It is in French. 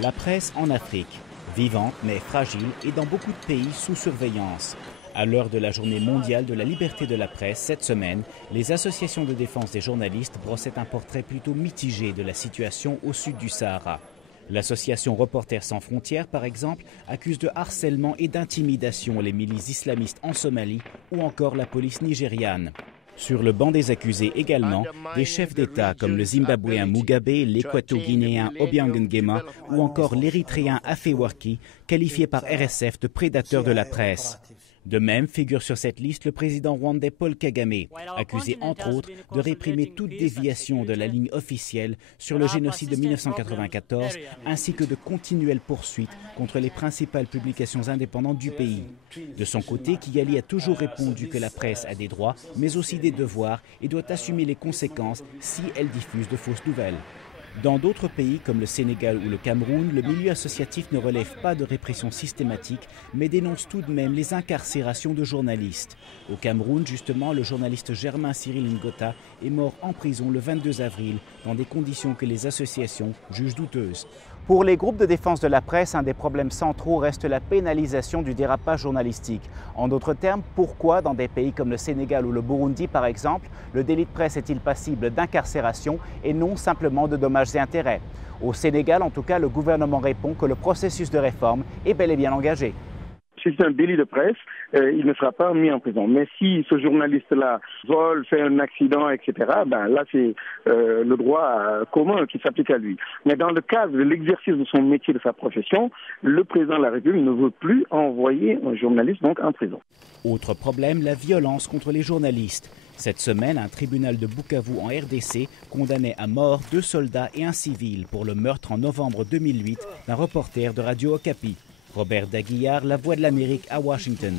La presse en Afrique, vivante mais fragile et dans beaucoup de pays sous surveillance. À l'heure de la journée mondiale de la liberté de la presse, cette semaine, les associations de défense des journalistes brossaient un portrait plutôt mitigé de la situation au sud du Sahara. L'association Reporters sans frontières, par exemple, accuse de harcèlement et d'intimidation les milices islamistes en Somalie ou encore la police nigériane. Sur le banc des accusés également, des chefs d'État comme le Zimbabwéen Mugabe, l'Équato-Guinéen Obiang Nguema ou encore l'Érythréen Afewerki, qualifiés par RSF de prédateurs de la presse. De même figure sur cette liste le président rwandais Paul Kagame, accusé entre autres de réprimer toute déviation de la ligne officielle sur le génocide de 1994, ainsi que de continuelles poursuites contre les principales publications indépendantes du pays. De son côté, Kigali a toujours répondu que la presse a des droits, mais aussi des devoirs et doit assumer les conséquences si elle diffuse de fausses nouvelles. Dans d'autres pays comme le Sénégal ou le Cameroun, le milieu associatif ne relève pas de répression systématique, mais dénonce tout de même les incarcérations de journalistes. Au Cameroun, justement, le journaliste Germain Cyril Ngota est mort en prison le 22 avril, dans des conditions que les associations jugent douteuses. Pour les groupes de défense de la presse, un des problèmes centraux reste la pénalisation du dérapage journalistique. En d'autres termes, pourquoi dans des pays comme le Sénégal ou le Burundi par exemple, le délit de presse est-il passible d'incarcération et non simplement de dommages et intérêts? Au Sénégal, en tout cas, le gouvernement répond que le processus de réforme est bel et bien engagé. Si c'est un délit de presse, il ne sera pas mis en prison. Mais si ce journaliste-là vole, fait un accident, etc., là c'est le droit commun qui s'applique à lui. Mais dans le cadre de l'exercice de son métier, de sa profession, le président de la République ne veut plus envoyer un journaliste donc en prison. Autre problème, la violence contre les journalistes. Cette semaine, un tribunal de Bukavu en RDC condamnait à mort 2 soldats et un civil pour le meurtre en novembre 2008 d'un reporter de Radio Okapi. Robert Daguillard, La Voix de l'Amérique à Washington.